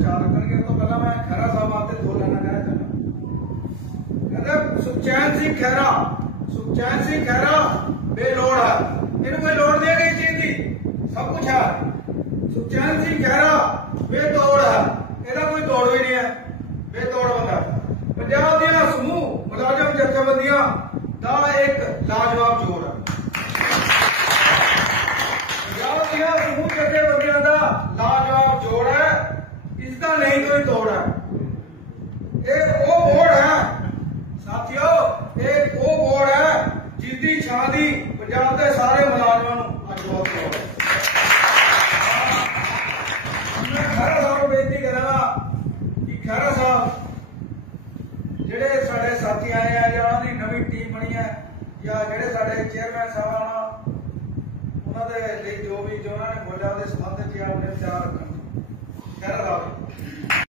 विचार रखणगे। तो पहला मैं खैरा साहब वास्ते 2 लाइनां कहना चाहना। कहते सुखचैन सिंह खैरा बेलोड़ है, इन्हें कोई लोड़ नहीं है चीज की, सब कुछ है। सुखचैन सिंह खैरा बेतोड़ है, इहदा कोई तोड़ भी नहीं है, बेतोड़ बंदा। पंजाब दियां समूह मुलाजम जथेबंदियां दा एक लाजवाब जोड़ है। पंजाब दियां समूह जथेबंदियां दा लाजवाब जोड़ है, इसका नहीं कोई तोड़ है। एक वो बोर्ड है साथियों, एक वो बोर्ड है जिसकी छां दी पंजाब के सारे मुलाजमां नूं अज बहुत लोड़ है। मैं खैरा साहब बेनती करांगा कि खैरा साहब ਜਿਹੜੇ ਸਾਡੇ ਸਾਥੀ आए हैं ਜਾਂ ਉਹਨਾਂ ਦੀ ਨਵੀਂ ਟੀਮ ਬਣੀ है ਜਾਂ ਜਿਹੜੇ ਸਾਡੇ ਚੇਅਰਮੈਨ ਸਾਹਿਬਾਨ ਉਹਨਾਂ ਦੇ ਲਈ ਜੋ ਉਹਨਾਂ ਨੇ ਬੋਲਿਆ ਉਹਦੇ ਸੰਬੰਧ ਵਿੱਚ ਆਪਣੇ ਵਿਚਾਰ